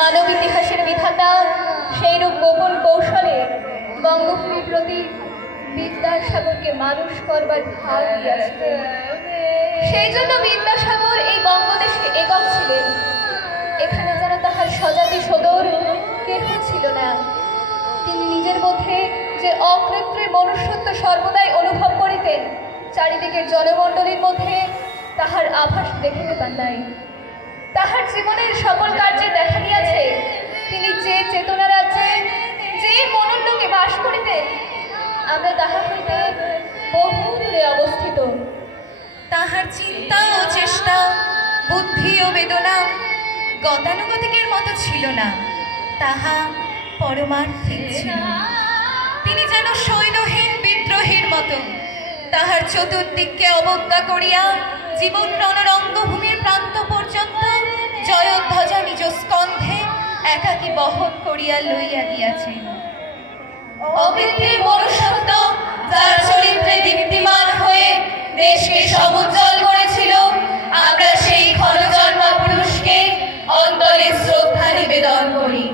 মানব ইতিহাসের বিধাতা সেইরূপ গোপন কৌশলে বঙ্গভূমির প্রতি বিদ্যাসাগরকে মানুষ করবার ভার দিয়েছিলেন। সেই জন্য বিদ্যাসাগর এই বঙ্গদেশে একক ছিলেন। এখানে যেন তাহার স্বজাতি সদর কেহ ছিল না। তিনি নিজের মধ্যে যে অকৃত্রিম মনুষ্যত্ব সর্বদাই অনুভব করিতেন, চারিদিকের জনমণ্ডলীর মধ্যে তাহার আভাস দেখিতে পান নাই। তাহার জীবনের সকল কার্যে দেখা দিয়াছে তিনি যে চেতনা রাজ্যে, যে মনোল্লোকে বাস করিতেন, আমরা তাহা হইতে বহু দূরে অবস্থিত। তাহার চিন্তা ও চেষ্টা, বুদ্ধি ও বেদনা গতানুগতিকের মতো ছিল না, তাহা পরমার্থিক ছিল। তিনি যেন সৈন্যহীন বিদ্রোহীর মতো তাহার চতুর্দিককে অবজ্ঞা করিয়া জীবন রণরঙ্গভূমির প্রান্ত পর্যন্ত জয়ধ্বজা নিজ স্কন্ধে একাকী বহন করিয়া লইয়া গিয়াছেন। অকৃত্রিম মনুষ্যত্ব যার চরিত্রে দীপ্তিমান হয়ে দেশকে সমুজ্জ্বল করেছিল, আমরা সেই ক্ষণজন্মা পুরুষকে অন্তরে শ্রদ্ধা নিবেদন করি।